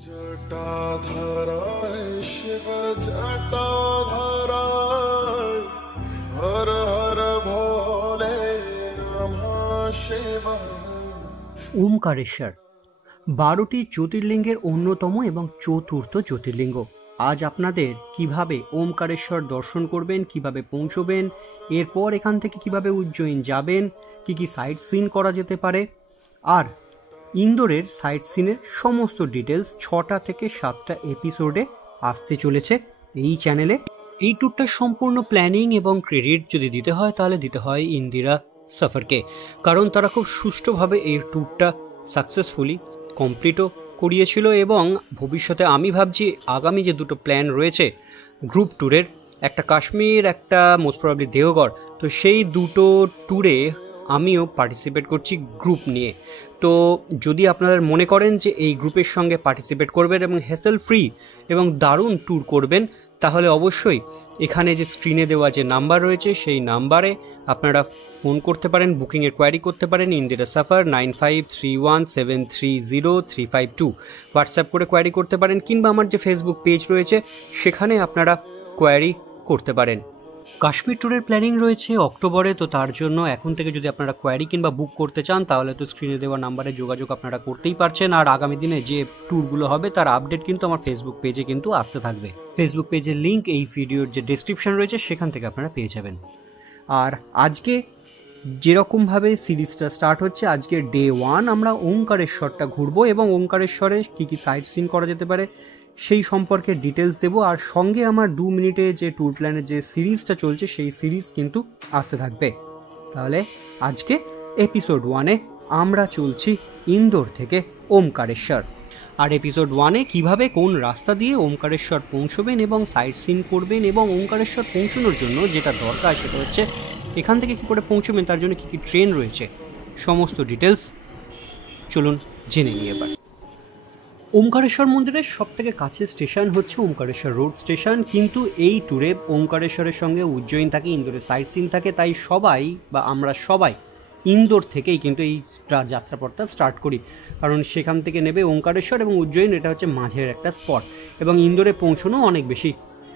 जटाधराय शिव जटाधराय हर हर भोले नमः शिवाय। ওমকারেশ্বর 12টি জ্যোতির্লিঙ্গের অন্যতম এবং চতুর্থ জ্যোতির্লিঙ্গ। আজ আপনাদের কিভাবে ওমকারেশ্বর দর্শন করবেন, কিভাবে পৌঁছবেন, এরপর এখান থেকে কিভাবে উজ্জয়িন যাবেন, কি কি সাইট সিন করা যেতে পারে, আর ইন্দোরের সাইট সিনের সমস্ত ডিটেলস 6টা থেকে 7টা এপিসোডে আসতে চলেছে এই চ্যানেলে। এই ট্যুরটার সম্পূর্ণ প্ল্যানিং এবং ক্রেডিট যদি দিতে হয় তাহলে দিতে হয় ইন্দিরা সফরকে, কারণ তারা খুব সুষ্ঠুভাবে এই ট্যুরটা সাকসেসফুলি কমপ্লিটও করিয়েছিল। এবং ভবিষ্যতে আমি ভাবছি আগামী যে দুটো প্ল্যান রয়েছে গ্রুপ ট্যুরের, একটা কাশ্মীর, একটা মোস্ট প্রবাবলি দেওঘর, তো সেই দুটো ট্যুরে আমিও পার্টিসিপেট করছি গ্রুপ নিয়ে। তো যদি আপনারা মনে করেন যে এই গ্রুপের সঙ্গে পার্টিসিপেট করবেন এবং হ্যাসেল ফ্রি এবং দারুণ ট্যুর করবেন, তাহলে অবশ্যই এখানে যে স্ক্রিনে দেওয়া যে নাম্বার রয়েছে সেই নাম্বারে আপনারা ফোন করতে পারেন, বুকিংয়ের কোয়ারি করতে পারেন। ইন্দিরা সফর 9531730352 হোয়াটসঅ্যাপ করে কোয়ারি করতে পারেন, কিংবা আমার যে ফেসবুক পেজ রয়েছে সেখানে আপনারা কোয়ারি করতে পারেন। কাশ্মীর ট্যুরের প্ল্যানিং রয়েছে অক্টোবরে, তো তার জন্য এখন থেকে যদি আপনারা কোয়ারি কিংবা বুক করতে চান তাহলে তো স্ক্রিনে দেওয়া নাম্বারে যোগাযোগ আপনারা করতেই পারছেন। আর আগামী দিনে যে ট্যুরগুলো হবে তার আপডেট কিন্তু আমার ফেসবুক পেজে কিন্তু আসতে থাকবে। ফেসবুক পেজের লিঙ্ক এই ভিডিওর যে ডেসক্রিপশন রয়েছে সেখান থেকে আপনারা পেয়ে যাবেন। আর আজকে যেরকমভাবে সিরিজটা স্টার্ট হচ্ছে, আজকে ডে 1 আমরা ওমকারেশ্বরটা ঘুরবো এবং ওমকারেশ্বরে কী কী সাইট সিন করা যেতে পারে সেই সম্পর্কে ডিটেলস দেবো। আর সঙ্গে আমার 2 মিনিটে যে ট্যুর প্ল্যানের যে সিরিজটা চলছে সেই সিরিজ কিন্তু আসতে থাকবে। তাহলে আজকে এপিসোড 1-এ আমরা চলছি ইন্দোর থেকে ওমকারেশ্বর। আর এপিসোড 1-এ কীভাবে কোন রাস্তা দিয়ে ওমকারেশ্বর পৌঁছবেন এবং সাইট সিন করবেন, এবং ওমকারেশ্বর পৌঁছানোর জন্য যেটা দরকার সেটা হচ্ছে এখান থেকে কী করে পৌঁছবেন, তার জন্য কী কী ট্রেন রয়েছে, সমস্ত ডিটেলস চলুন জেনে নিয়ে এবার। ওমকারেশ্বর মন্দিরের সবথেকে কাছের স্টেশন হচ্ছে ওমকারেশ্বর রোড স্টেশন, কিন্তু এই ট্যুরে ওমকারেশ্বরের সঙ্গে উজ্জয়িন থাকে, ইন্দোরের সাইট সিন থাকে, তাই সবাই বা আমরা সবাই ইন্দোর থেকেই কিন্তু এই যাত্রাপথটা স্টার্ট করি, কারণ সেখান থেকে নেবে ওমকারেশ্বর এবং উজ্জয়িন, এটা হচ্ছে মাঝের একটা স্পট এবং ইন্দোরে পৌঁছানো অনেক বেশি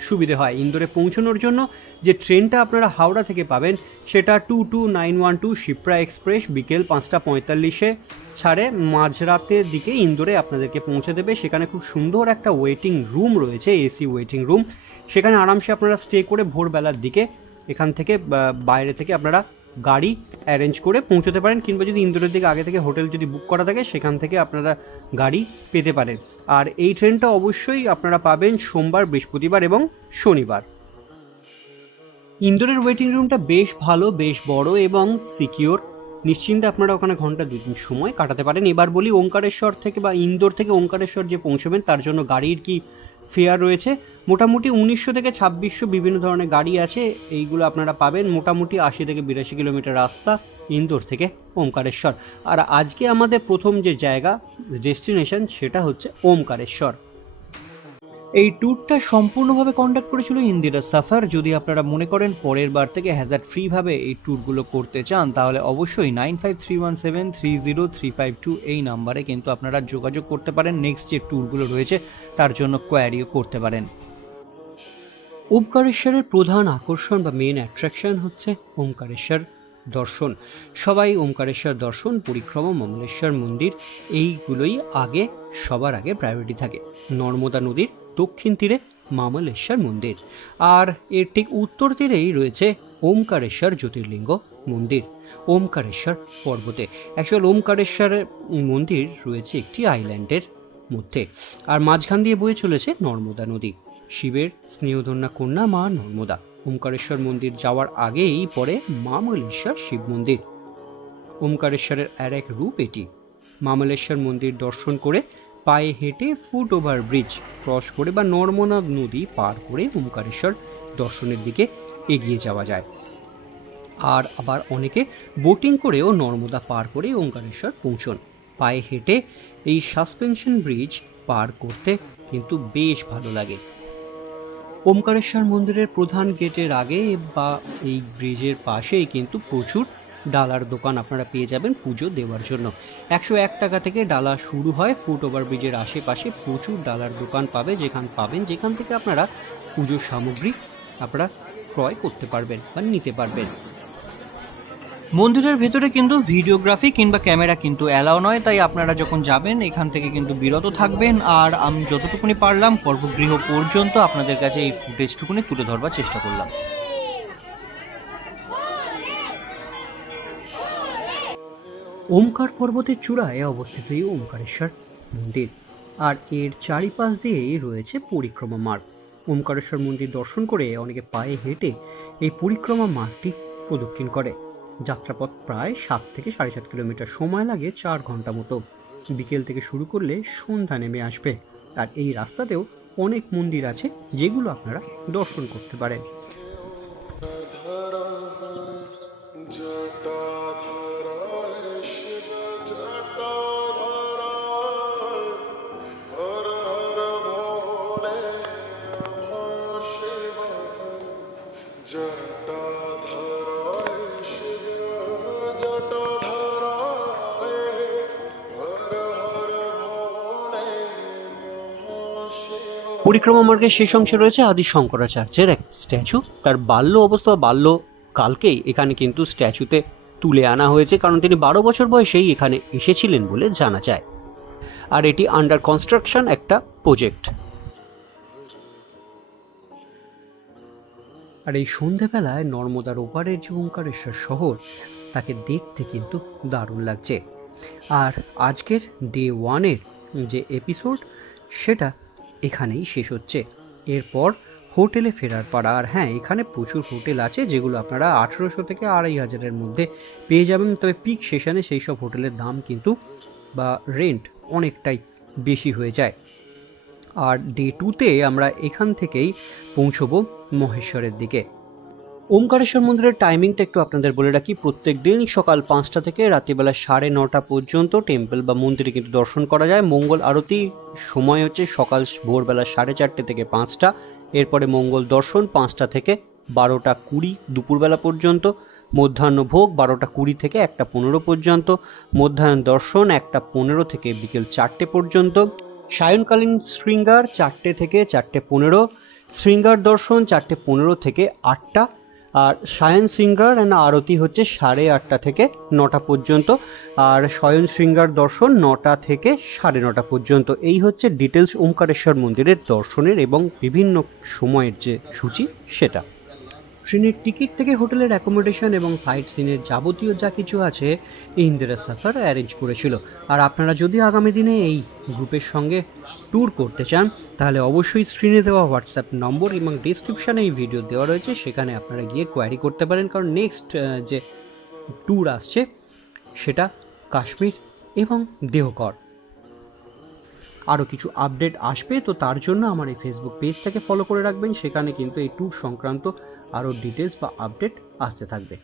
সুবিধে হয়। ইন্দোরে পৌঁছানোর জন্য যে ট্রেনটা আপনারা হাওড়া থেকে পাবেন সেটা 22912 শিপ্রা এক্সপ্রেস বিকেল 5:45-এ ছাড়ে, মাঝরাতের দিকে ইন্দোরে আপনাদেরকে পৌঁছে দেবে। সেখানে খুব সুন্দর একটা ওয়েটিং রুম রয়েছে, এসি ওয়েটিং রুম, সেখানে আরামসে আপনারা স্টে করে ভোরবেলার দিকে এখান থেকে বাইরে থেকে আপনারা গাড়ি অ্যারেঞ্জ করে পৌঁছতে পারেন, কিংবা যদি ইন্দোরের দিকে আগে থেকে হোটেল যদি বুক করা থাকে সেখান থেকে আপনারা গাড়ি পেতে পারেন। আর এই ট্রেনটা অবশ্যই আপনারা পাবেন সোমবার, বৃহস্পতিবার এবং শনিবার। ইন্দোরের ওয়েটিং রুমটা বেশ ভালো, বেশ বড় এবং সিকিওর, নিশ্চিন্তে আপনারা ওখানে ঘন্টা 2-3 সময় কাটাতে পারেন। এবার বলি ওমকারেশ্বর থেকে বা ইন্দোর থেকে ওমকারেশ্বর যে পৌঁছবেন তার জন্য গাড়ির কি ফেয়ার রয়েছে। মোটামুটি 1900 থেকে 2600 বিভিন্ন ধরনের গাড়ি আছে, এইগুলো আপনারা পাবেন। মোটামুটি 80 থেকে 82 কিলোমিটার রাস্তা ইন্দোর থেকে ওমকারেশ্বর। আর আজকে আমাদের প্রথম যে জায়গা ডেস্টিনেশন সেটা হচ্ছে ওমকারেশ্বর। এই ট্যুরটা সম্পূর্ণভাবে কন্ডাক্ট করেছিল ইন্দিরা সফর। যদি আপনারা মনে করেন পরের বার থেকে হ্যাজার্ড ফ্রিভাবে এই ট্যুরগুলো করতে চান তাহলে অবশ্যই 9531730352 এই নাম্বারে কিন্তু আপনারা যোগাযোগ করতে পারেন। নেক্সট যে ট্যুরগুলো রয়েছে তার জন্য কোয়ারিও করতে পারেন। ওমকারেশ্বরের প্রধান আকর্ষণ বা মেন অ্যাট্রাকশন হচ্ছে ওমকারেশ্বর দর্শন। সবাই ওমকারেশ্বর দর্শন, পরিক্রমা, মমলেশ্বর মন্দির এইগুলোই সবার আগে প্রায়োরিটি থাকে। নর্মদা নদীর দক্ষিণ তীরে মামলেশ্বর মন্দির, আর এর ঠিক উত্তর তীরেই রয়েছে ওমকারেশ্বর জ্যোতির্লিঙ্গ মন্দির ওমকারেশ্বর পর্বতে। অ্যাকচুয়াল ওমকারেশ্বর মন্দির রয়েছে একটি আইল্যান্ডের মধ্যে, আর মাঝখান দিয়ে বয়ে চলেছে নর্মদা নদী। শিবের স্নেহধন্যা কন্যা মা নর্মদা। ওমকারেশ্বর মন্দির যাওয়ার আগেই পড়ে মামলেশ্বর শিব মন্দির। ওমকারেশ্বরের আর এক রূপ এটি। মামলেশ্বর মন্দির দর্শন করে পায়ে হেঁটে ফুট ওভার ব্রিজ ক্রস করে বা নর্মদা নদী পার করে ওমকারেশ্বর দর্শনের দিকে এগিয়ে যাওয়া যায়। আর আবার অনেকে বোটিং করেও নর্মদা পার করে ওমকারেশ্বর পৌঁছন। পায়ে হেঁটে এই সাসপেনশন ব্রিজ পার করতে কিন্তু বেশ ভালো লাগে। ওমকারেশ্বর মন্দিরের প্রধান গেটের আগে বা এই ব্রিজের পাশেই কিন্তু প্রচুর ডালার দোকান আপনারা পেয়ে যাবেন পুজো দেওয়ার জন্য। 101 টাকা থেকে ডালা শুরু হয়। ফুট ওভারব্রিজের আশেপাশে প্রচুর ডালার দোকান যেখান থেকে আপনারা পুজোর সামগ্রী আপনারা ক্রয় করতে পারবেন বা নিতে পারবেন। মন্দিরের ভেতরে কিন্তু ভিডিওগ্রাফি কিংবা ক্যামেরা কিন্তু অ্যালাউ নয়, তাই আপনারা যখন যাবেন এখান থেকে কিন্তু বিরত থাকবেন। আর আমি যতটুকুনি পারলাম গর্ভগৃহ পর্যন্ত আপনাদের কাছে এই ফুটেজটুকুনি তুলে ধরবার চেষ্টা করলাম। ওমকার পর্বতের চূড়ায় অবস্থিত এই ওমকারেশ্বর মন্দির, আর এর চারিপাশ দিয়েই রয়েছে পরিক্রমা মার্গ। ওমকারেশ্বর মন্দির দর্শন করে অনেকে পায়ে হেঁটে এই পরিক্রমা মার্গটি প্রদক্ষিণ করে। যাত্রাপথ প্রায় 7 থেকে 7.5 কিলোমিটার, সময় লাগে 4 ঘন্টা মতো। বিকেল থেকে শুরু করলে সন্ধ্যা নেমে আসবে। আর এই রাস্তাতেও অনেক মন্দির আছে যেগুলো আপনারা দর্শন করতে পারেন। পরিক্রমা মার্গের শেষ অংশে রয়েছে আদি শঙ্করাচার্যের এক স্ট্যাচু। তার বাল্য অবস্থা বা বাল্যকালকেই এখানে কিন্তু স্ট্যাচুতে তুলে আনা হয়েছে, কারণ তিনি 12 বছর বয়সেই এখানে এসেছিলেন বলে জানা যায়। আর এটি আন্ডার কনস্ট্রাকশন একটা প্রজেক্ট। আর এই সন্ধেবেলায় নর্মদার ওপারের যে ওমকারেশ্বর শহর, তাকে দেখতে কিন্তু দারুণ লাগছে। আর আজকের ডে 1-এর যে এপিসোড সেটা এখানেই শেষ হচ্ছে। এরপর হোটেলে ফেরার পাড়া। আর হ্যাঁ, এখানে প্রচুর হোটেল আছে যেগুলো আপনারা 1800 থেকে 2500-এর মধ্যে পেয়ে যাবেন। তবে পিক সেশনে সেই সব হোটেলের দাম কিন্তু বা রেন্ট অনেকটাই বেশি হয়ে যায়। আর ডে 2-তে আমরা এখান থেকেই পৌঁছবো মহেশ্বরের দিকে। ওমকারেশ্বর মন্দিরের টাইমিংটা একটু আপনাদের বলে রাখি। প্রত্যেক দিন সকাল 5টা থেকে রাত্রিবেলা 9:30 পর্যন্ত টেম্পল বা মন্দিরে কিন্তু দর্শন করা যায়। মঙ্গল আরতি সময় হচ্ছে সকাল ভোরবেলা 4:30 থেকে 5টা। এরপরে মঙ্গল দর্শন 5টা থেকে 12:20 দুপুরবেলা পর্যন্ত। মধ্যাহ্ন ভোগ 12:20 থেকে 1:15 পর্যন্ত। মধ্যাহ্ন দর্শন 1:15 থেকে বিকেল 4টে পর্যন্ত। সায়নকালীন শৃঙ্গার 4টে থেকে 4:15। শৃঙ্গার দর্শন 4:15 থেকে 8টা। আর সায়ন শৃঙ্গার আরতি হচ্ছে 8:30 থেকে 9টা পর্যন্ত। আর শয়ন শৃঙ্গার দর্শন 9টা থেকে 9:30 পর্যন্ত। এই হচ্ছে ডিটেলস ওমকারেশ্বর মন্দিরের দর্শনের এবং বিভিন্ন সময়ের যে সূচি সেটা। ট্রেনের টিকিট থেকে হোটেলের অ্যাকোমোডেশন এবং সাইট সিনের যাবতীয় যা কিছু আছে ইন্দিরা সফর অ্যারেঞ্জ করেছিল। আর আপনারা যদি আগামী দিনে এই গ্রুপের সঙ্গে ট্যুর করতে চান তাহলে অবশ্যই স্ক্রিনে দেওয়া হোয়াটসঅ্যাপ নম্বর এবং ডিসক্রিপশানে এই ভিডিও দেওয়া রয়েছে, সেখানে আপনারা গিয়ে কোয়ারি করতে পারেন। কারণ নেক্সট যে ট্যুর আসছে সেটা কাশ্মীর এবং দেহকর। আরও কিছু আপডেট আসবে, তো তার জন্য আমার এই ফেসবুক পেজটাকে ফলো করে রাখবেন। সেখানে কিন্তু এই ট্যুর সংক্রান্ত আরও ডিটেলস বা আপডেট আসতে থাকবে।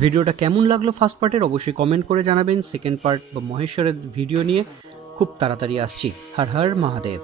ভিডিওটা কেমন লাগলো ফার্স্ট পার্টের অবশ্যই কমেন্ট করে জানাবেন। সেকেন্ড পার্ট বা মহেশ্বরের ভিডিও নিয়ে খুব তাড়াতাড়ি আসছি। হর হর মহাদেব।